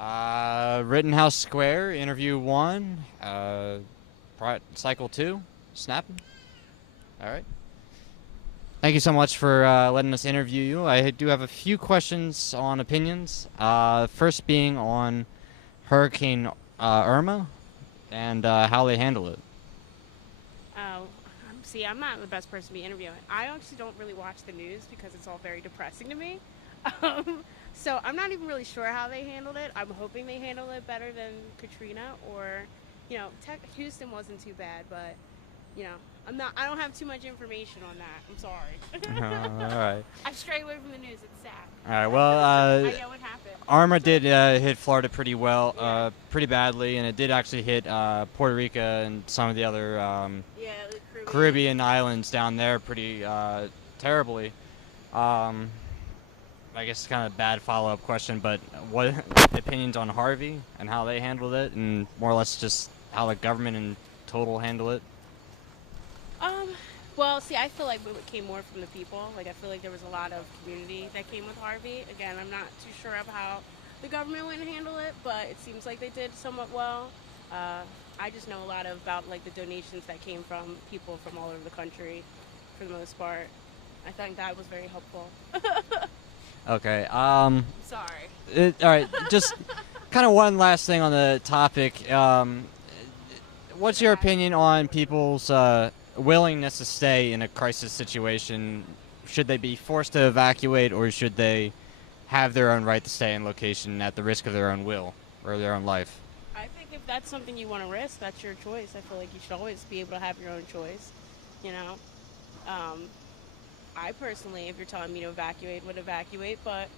Rittenhouse Square, interview 1, cycle 2, snapping. All right. Thank you so much for letting us interview you. I do have a few questions on opinions. First being on Hurricane Irma and how they handle it. Oh, see, I'm not the best person to be interviewing. I actually don't really watch the news because it's all very depressing to me. So I'm not even really sure how they handled it. I'm hoping they handled it better than Katrina or, Houston wasn't too bad, but, I don't have too much information on that. I'm sorry. All right. I stray away from the news. It's sad. All right. Well, I know what happened. Irma did hit Florida pretty well, Yeah. pretty badly, and it did actually hit Puerto Rico and some of the other Yeah, the Caribbean islands down there pretty terribly. I guess it's kind of a bad follow-up question, but what opinions on Harvey and how they handled it, and more or less just how the government in total handle it? Well, see, I feel like it came more from the people. Like, I feel like there was a lot of community that came with Harvey. Again, I'm not too sure of how the government went and handle it, but it seems like they did somewhat well. I just know a lot about, like, the donations that came from people from all over the country, for the most part. I think that was very helpful. Okay. Sorry. All right. Just kind of one last thing on the topic. What's your opinion on people's willingness to stay in a crisis situation? Should they be forced to evacuate, or should they have their own right to stay in location at the risk of their own will or their own life? I think if that's something you want to risk, that's your choice. I feel like you should always be able to have your own choice, you know? I personally, if you're telling me to evacuate, would evacuate, but,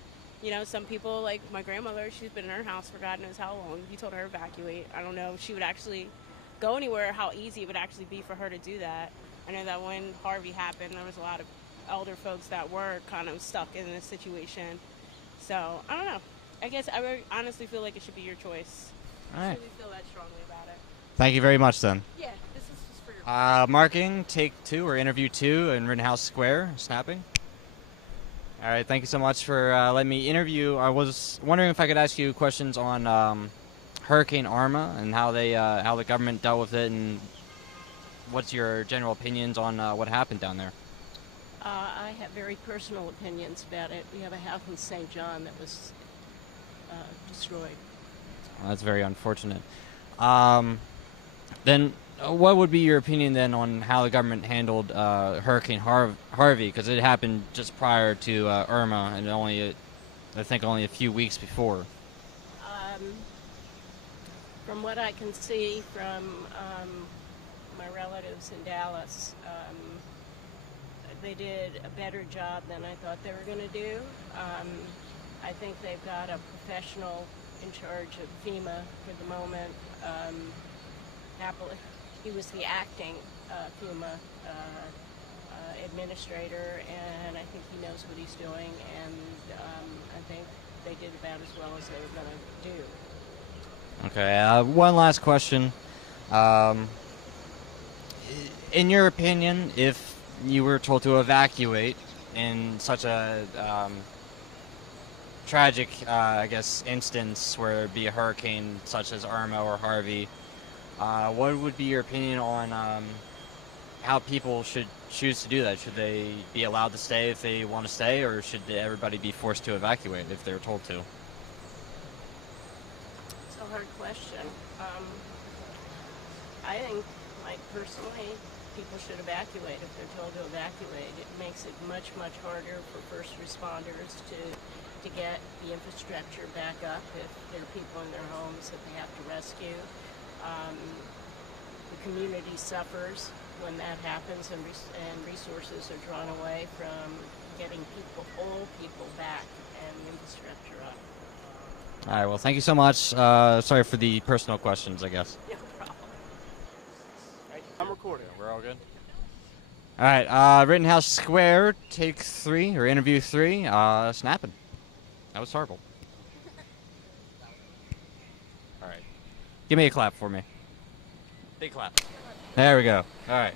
some people, like my grandmother, she's been in her house for God knows how long. If you told her to evacuate, I don't know if she would actually go anywhere, how easy it would actually be for her to do that. I know that when Harvey happened, there was a lot of elder folks that were kind of stuck in this situation. So, I don't know. I guess I honestly feel like it should be your choice. All right. I really feel that strongly about it. Thank you very much, then. Yeah, this is just for your... Marking, take 2 or interview 2 in Rittenhouse Square, snapping. All right, thank you so much for letting me interview. I was wondering if I could ask you questions on Hurricane Irma and how the government dealt with it, and what's your general opinions on what happened down there? I have very personal opinions about it. We have a house in St. John that was destroyed. Well, that's very unfortunate. Then what would be your opinion then on how the government handled Hurricane Harvey? Because it happened just prior to Irma, and I think only a few weeks before. From what I can see from my relatives in Dallas, they did a better job than I thought they were going to do. I think they've got a professional in charge of FEMA for the moment. Happily, he was the acting FEMA administrator, and I think he knows what he's doing, and I think they did about as well as they were going to do. Okay, one last question. In your opinion, if you were told to evacuate in such a tragic, instance where there'd be a hurricane such as Irma or Harvey, what would be your opinion on how people should choose to do that? Should they be allowed to stay if they want to stay, or should everybody be forced to evacuate if they're told to? It's a hard question. I think, personally, people should evacuate if they're told to evacuate. It makes it much, much harder for first responders to get the infrastructure back up if there are people in their homes that they have to rescue. The community suffers when that happens, and resources are drawn away from getting all people back and the infrastructure up. All right, well, thank you so much. Sorry for the personal questions, I guess. No problem. I'm recording. We're all good? All right, Rittenhouse Square, take 3, or interview 3, snapping. That was horrible. All right. Give me a clap for me. Big clap. There we go. All right.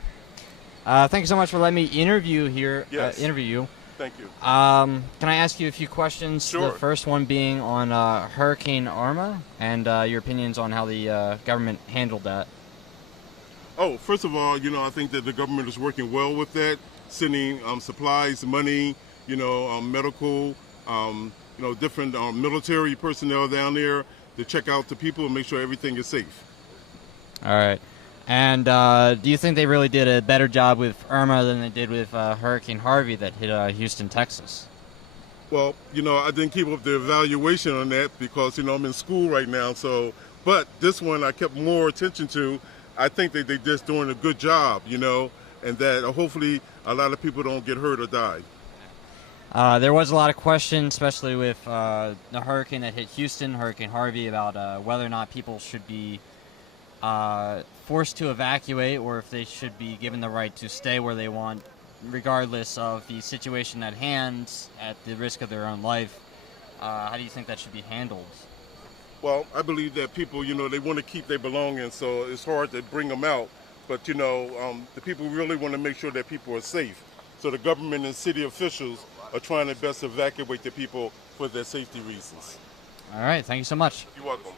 Thank you so much for letting me interview here. Yes. Interview you. Thank you. Can I ask you a few questions? Sure. The first one being on Hurricane Irma and your opinions on how the government handled that. Oh, first of all, I think that the government is working well with that, sending supplies, money, medical, different military personnel down there to check out the people and make sure everything is safe. All right. And do you think they really did a better job with Irma than they did with Hurricane Harvey that hit Houston, Texas? Well, I didn't keep up the evaluation on that because, I'm in school right now. But this one I kept more attention to. I think that they're just doing a good job, and that hopefully a lot of people don't get hurt or die. There was a lot of questions, especially with the hurricane that hit Houston, Hurricane Harvey, about whether or not people should be forced to evacuate or if they should be given the right to stay where they want, regardless of the situation at hand, at the risk of their own life. How do you think that should be handled? Well, I believe that people, they want to keep their belongings, so it's hard to bring them out. But, the people really want to make sure that people are safe. So the government and city officials are trying their best to evacuate the people for their safety reasons. All right, thank you so much. You're welcome.